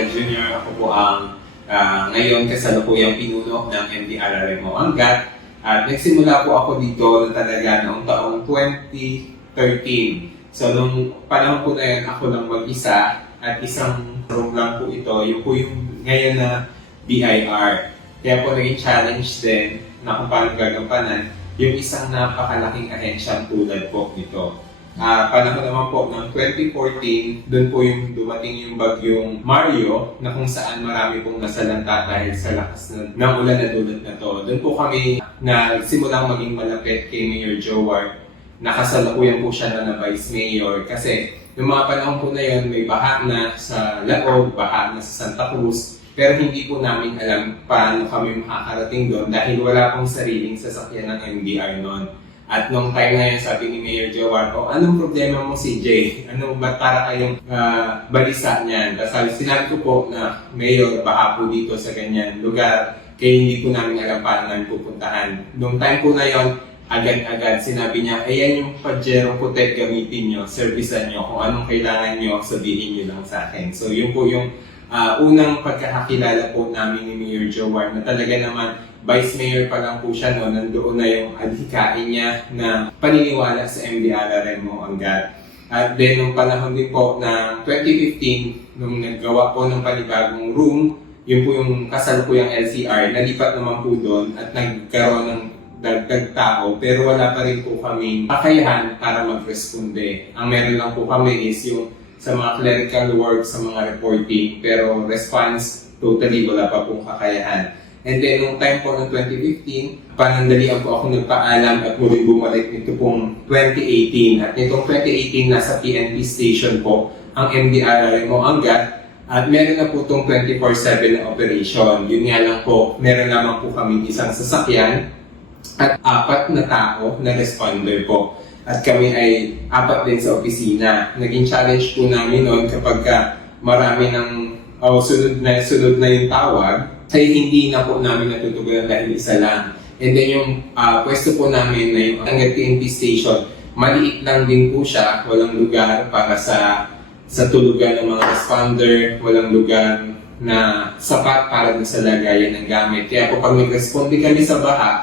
Miguel Jr. Ako po ang ngayon kasalukuyang pinuno ng MDRRMO Angat. At nagsimula po ako dito na talaga noong taong 2013. So nung panahon po na yun, ako lang mag-isa at isang room lang po ito. Yung po yung ngayon na BIR. Kaya po naging challenge din na kung paano gagampanan yung isang napakalaking ahensyang tulad po nito. Panahon naman po ng 2014, doon po yung dumating yung bagyong Mario na kung saan marami pong nasalanta dahil sa lakas ng ulan na dulot na to. Doon po kami nagsimulang maging malapit kay Mayor Joe Ward. Nakasalukuyan po siya na Vice Mayor kasi yung mga panahon po na yun may baha na sa Laog, baha na sa Santa Cruz. Pero hindi po namin alam paano kami makakarating doon dahil wala pong sariling sasakyan ng MDR noon. At nung time na yun, sabi ni Mayor Joe Ward, anong problema mo CJ? Ba't para kayong balisa niyan? Tapos sinabi ko po na Mayor, baha po dito sa ganyan lugar, kaya hindi po namin alam paano namin pupuntahan. Nung time po na yun, agad-agad sinabi niya, ayan yung Pajero Putek gamitin nyo, servisan nyo, kung anong kailangan nyo, sabihin nyo lang sa akin. So yun po yung unang pagkakakilala po namin ni Mayor Joe Ward na talaga naman Vice Mayor pa lang po siya noon, nandoon na yung adhikain niya na paniniwala sa MDRRMO Angat. At then nung panahon din po na 2015, nung naggawa po ng panibagong room, yun po yung kasalukuyang LCR, nalipat naman po doon at nagkaroon ng dagdag tao pero wala pa rin po kaming kakayahan para mag-responde. Ang meron lang po kami is yung sa mga clerical work, sa mga reporting, pero response, totally wala pa pong kakayahan. And then, nung time po ng 2015, panandalian po ako nagpaalam at muling bumalik nito pong 2018. At nitong 2018, nasa PNP station po ang MDRRMO Angat at meron na po itong 24/7 na operation. Yun nga lang po, meron naman po kami isang sasakyan at 4 na tao na responder po. At kami ay 4 din sa opisina. Naging challenge po namin noon kapag marami ng sunod na yung tawag, ay hindi na po namin natutugunan dahil isa lang. And then yung pwesto po namin na yung Angat PNP Station, maliit lang din po siya, walang lugar para sa tulugan ng mga responder, walang lugar na sapat para dun sa lagayan ng gamit. Kaya po pag nag-responde kami sa baha,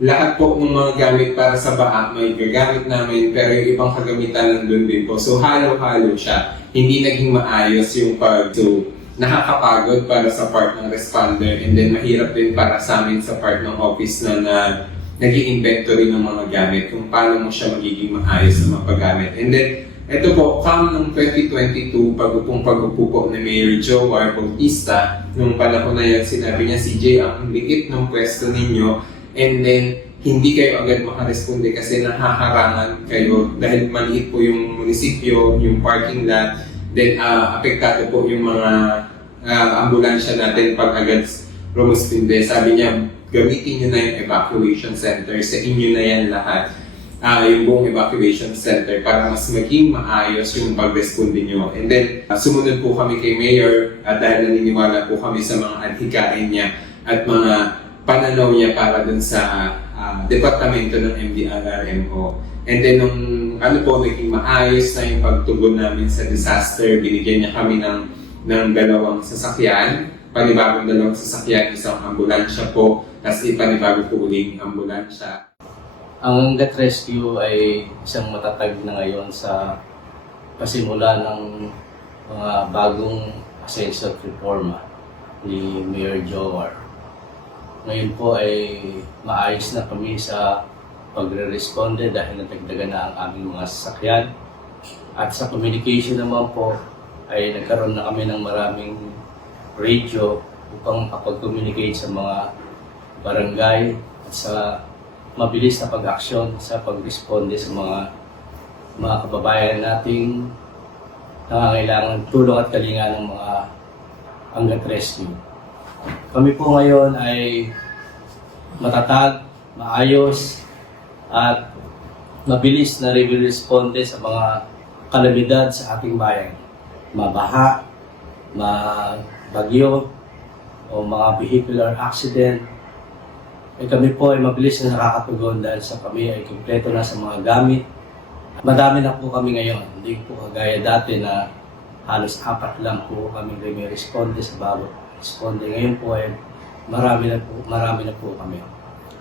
lahat po ng mga gamit para sa baha may gagamit namin pero yung ibang kagamitan nandun din po. So halo-halo siya. Hindi naging maayos yung so nakakapagod para sa part ng responder and then mahirap din para sa amin sa part ng office na nag-i-inventory ng mga gamit kung paano mo siya magiging maayos na mapagamit. And then ito po, ng 2022, pag-upo po ni Mayor Joe Ward Bautista, nung panahon na yan sinabi niya, CJ, ang liit ng pwesto ninyo. And then, hindi kayo agad makaresponde kasi nahaharangan kayo dahil maliit po yung munisipyo, yung parking lot. Then, apektado po yung mga ambulansya natin pag agad rumusponde. Sabi niya, gamitin nyo na yung evacuation center. Sa inyo na yan lahat. Yung buong evacuation center para mas maging maayos yung pag-responde nyo. And then, sumunod po kami kay Mayor dahil naniniwala po kami sa mga adhikain niya at mga pananaw niya para dun sa departamento ng MDRRMO. And then nung naging maayos na yung pagtugon namin sa disaster, binigyan niya kami ng 2 sasakyan, panibagong 2 sasakyan, isang ambulansya po, tapos ipanibagong po uling ambulansya. Ang Angat Rescue ay isang matatag na ngayon sa pasimula ng mga bagong asenso at reforma ni Mayor Joe Ward. Ngayon po ay maayos na kami sa pagre-responde dahil natagdagan na ang aming mga sasakyan. At sa communication naman po ay nagkaroon na kami ng maraming radio upang makapag-communicate sa mga barangay at sa mabilis na pag-aksyon sa pag-responde sa mga kababayan nating nangangailangan tulong at kalinga ng mga Angat Rescue. Kami po ngayon ay matatag, maayos, at mabilis na responde sa mga kalamidad sa ating bayan. Mabaha, bagyo, o mga vehicular accident. Kami po ay mabilis na nakakatugon dahil sa kami ay kumpleto na sa mga gamit. Madami na po kami ngayon. Hindi po kagaya dati na halos 4 lang po kami may responde sa bawat responde. Ngayon po ay marami na po kami.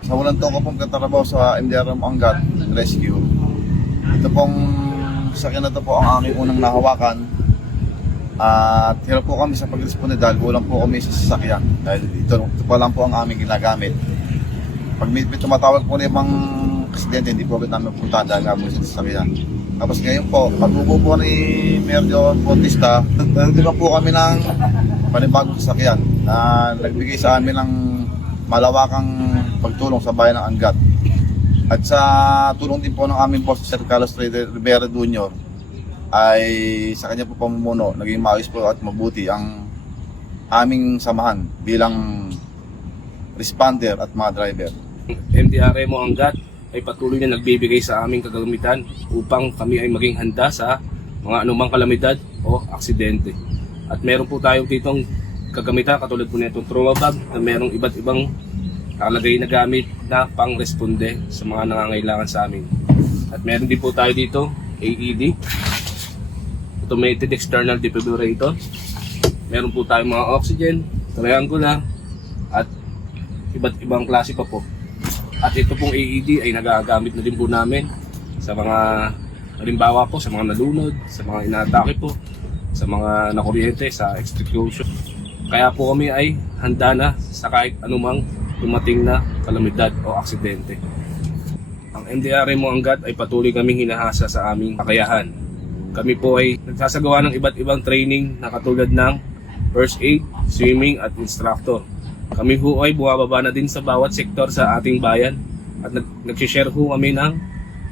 Sa unang taon ko pong katrabaho sa MDRM Angat Rescue, ito pong sasakyan na ito po ang aming unang nahawakan. At hirap po kami sa pag-responde dahil kulang po kami sa sasakyan. Dahil ito pa lang po ang aming ginagamit. Pag may tumatawag po na ibang aksidente, hindi po agad namin puntahan dahil nga po sa sasakyan. Tapos ngayon po, pag-upo po ni Mayor John Bautista, nagdiba po kami ng panibagong sasakyan na nagbigay sa amin ng malawakang pagtulong sa bayan ng Angat. At sa tulong din po ng aming boss, Sir Carlos Rivera Jr., ay sa kanya po pamumuno, naging maayos po at mabuti ang aming samahan bilang responder at mga driver. MDRMO Angat ay patuloy na nagbibigay sa aming kagamitan upang kami ay maging handa sa mga anumang kalamidad o aksidente. At meron po tayong ditong kagamitan katulad po nitong trauma bag na merong iba't ibang nakalagay na gamit na pang-responde sa mga nangangailangan sa amin. At meron din po tayo dito AED, Automated External Defibrillator. Meron po tayong mga oxygen, triangular, at iba't ibang klase pa po. At ito pong AED ay nagagamit na din po namin sa mga, halimbawa po, sa mga nalunod, sa mga inaatake po, sa mga nakuryente, sa execution. Kaya po kami ay handa na sa kahit anumang dumating na kalamidad o aksidente. Ang MDRMO Angat ay patuloy kaming hinahasa sa aming kakayahan. Kami po ay nagsasagawa ng iba't ibang training na katulad ng first aid, swimming at instructor. Kami po ay bumababa na din sa bawat sektor sa ating bayan at nag-share po kami ng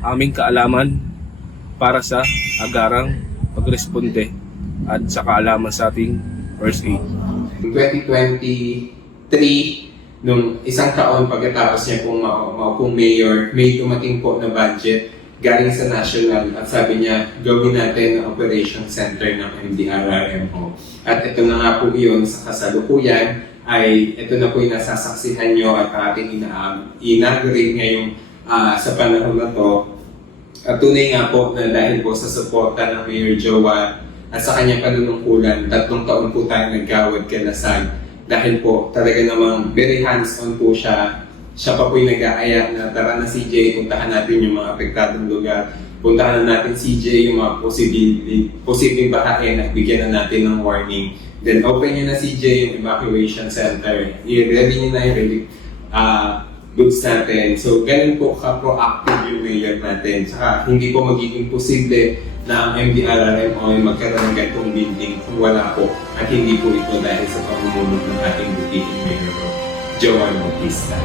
aming kaalaman para sa agarang pagresponde at sa kaalaman sa ating first aid. 2023, nung isang taon pagkatapos niya pong maupong mayor, may dumating po na budget galing sa national at sabi niya, gawin natin ang operation center ng MDRRMO. At ito na nga po yun sa kasalukuyan, ay ito na po yung nasasaksihan nyo at ating inaugurate ngayong sa panahon na to. At tunay nga po na dahil po sa suporta ng Mayor Jowa at sa kanyang panunungkulan, 3 taon po tayo naggawad kalasag. Dahil po talaga namang very hands-on po siya. Siya pa po yung nag-aaya na tara na CJ, puntahan natin yung mga apektadong lugar. Puntahan na natin CJ yung mga posibleng bahain at bigyan na natin ng warning. Then open nyo na CJ yung evacuation center. I-ready nyo na yung relief goods natin. So ganun po ka-proactive yung mayor natin. Saka hindi po magiging posible na ang MDRRMO ay magkaroon ng ganitong building kung wala po. At hindi po ito dahil sa pamumuno ng ating butihing mayor, Joan Bautista.